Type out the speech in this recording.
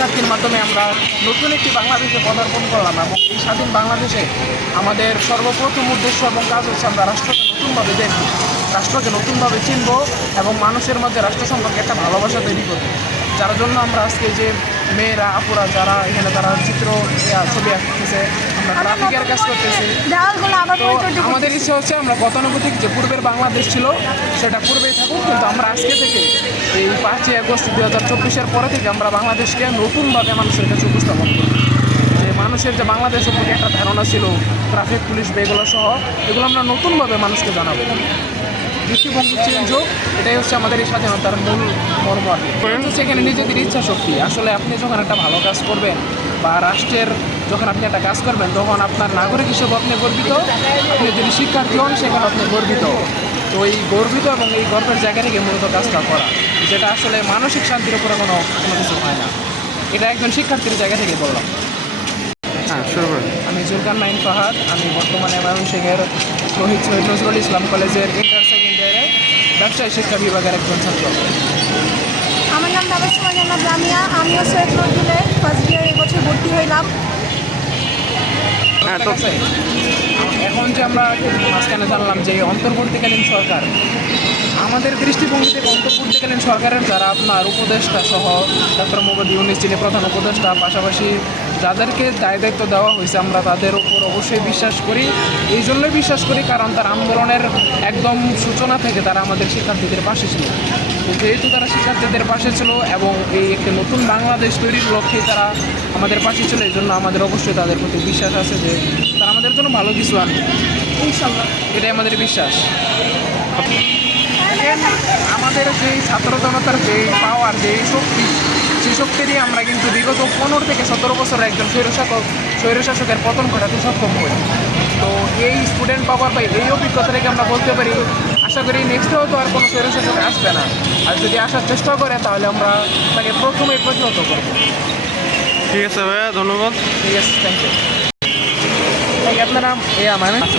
শিক্ষার্থীর মাধ্যমে আমরা নতুন একটি বাংলাদেশে পদার্পণ করলাম এবং এই স্বাধীন বাংলাদেশে আমাদের সর্বপ্রথম উদ্দেশ্য এবং কাজ হচ্ছে আমরা রাষ্ট্রকে নতুনভাবে দেখব, রাষ্ট্রকে নতুনভাবে চিনব এবং মানুষের মধ্যে রাষ্ট্র সম্পর্কে একটা ভালোবাসা তৈরি করব, যার জন্য আমরা আজকে যে মেয়েরা আপুরা যারা এখানে তারা চিত্র ছবি আঁকতেছে, আমরা গ্রাফিকের কাজ করতেছি। তো আমাদের ইচ্ছা হচ্ছে আমরা গতানুগতিক যে পূর্বের বাংলাদেশ ছিল সেটা পূর্বেই থাকুক, কিন্তু আমরা আজকে থেকে এই 5ই আগস্ট 2024-এর পরে থেকে আমরা বাংলাদেশকে নতুনভাবে মানুষের কাছে উপস্থাপন করি। যে মানুষের যে বাংলাদেশের প্রতি একটা ধারণা ছিল ট্রাফিক পুলিশ বেগুলো সহ, এগুলো আমরা নতুনভাবে মানুষকে জানাবো। দৃষ্টিভঙ্গি চেঞ্জ হোক, এটাই হচ্ছে আমাদের এই স্বাধীনতার মূল মর্ম। হচ্ছে এখানে নিজেদের ইচ্ছা শক্তি। আসলে আপনি যখন একটা ভালো কাজ করবেন বা রাষ্ট্রের যখন আপনি একটা কাজ করবেন তখন আপনার নাগরিক হিসেবে আপনি গর্বিত, আপনি যদি শিক্ষার্থী হন সেখানে আপনি গর্বিত। তো এই গর্বিত এবং এই গর্বের জায়গা থেকে মূলত কাজটা করা, যেটা আসলে মানসিক শান্তির উপরে কোনো কিছু হয় না। এটা একজন শিক্ষার্থীর জায়গা থেকে বললাম। হ্যাঁ, শুরু করুন। আমি জুলকারনাইন ফাহাদ, আমি বর্তমানে ময়মনসিংহের শহীদ নজরুল ইসলাম কলেজের ইন্টার সেকেন্ড ইয়ারে ব্যবসায় শিক্ষা বিভাগের একজন ছাত্র। আমার নাম তাবাসসুম জান্নাত লামিয়া, আমিও সৈয়দ নজরুলে ফার্স্ট ইয়ার এবছর ভর্তি হইলাম। হ্যাঁ, তো এখন যে আমরা মাঝখানে জানলাম যে অন্তর্বর্তীকালীন সরকার, আমাদের দৃষ্টিভঙ্গি থেকে অন্তর্বর্তীকালীন সরকারের যারা আপনার উপদেষ্টা সহ ডক্টর মোহাম্মদ ইউনূস যিনি প্রধান উপদেষ্টা, পাশাপাশি যাদেরকে দায়িত্ব দেওয়া হয়েছে আমরা তাদের উপর অবশ্যই বিশ্বাস করি। এই জন্যই বিশ্বাস করি কারণ তার আন্দোলনের একদম সূচনা থেকে তারা আমাদের শিক্ষার্থীদের পাশে ছিল। তো যেহেতু তারা শিক্ষার্থীদের পাশে ছিল এবং এই একটি নতুন বাংলাদেশ তৈরির লক্ষ্যে তারা আমাদের পাশে ছিল, এই জন্য আমাদের অবশ্যই তাদের প্রতি বিশ্বাস আছে যে তারা আমাদের জন্য ভালো কিছু আনবে ইনশাল্লাহ, এটাই আমাদের বিশ্বাস। আমাদের যেই ছাত্র জনতার যেই পাওয়ার, যেই শক্তি, সেই শক্তি দিয়ে আমরা কিন্তু বিগত 15 থেকে 17 বছরের একজন স্বৈরশাসকের পতন ঘটাতে সক্ষম হই। তো এই স্টুডেন্ট পাওয়ার বা এই অভিজ্ঞতা থেকে আমরা বলতে পারি আশা করি নেক্সট হয়তো আর কোনো স্বৈরশাসক আসবে না, আর যদি আসার চেষ্টা করে তাহলে আমরা তাকে প্রথমেই প্রতিহত করব। ঠিক আছে ভাইয়া, ধন্যবাদ। ঠিক আছে, থ্যাংক ইউ। আপনার নাম? আমার আচ্ছা।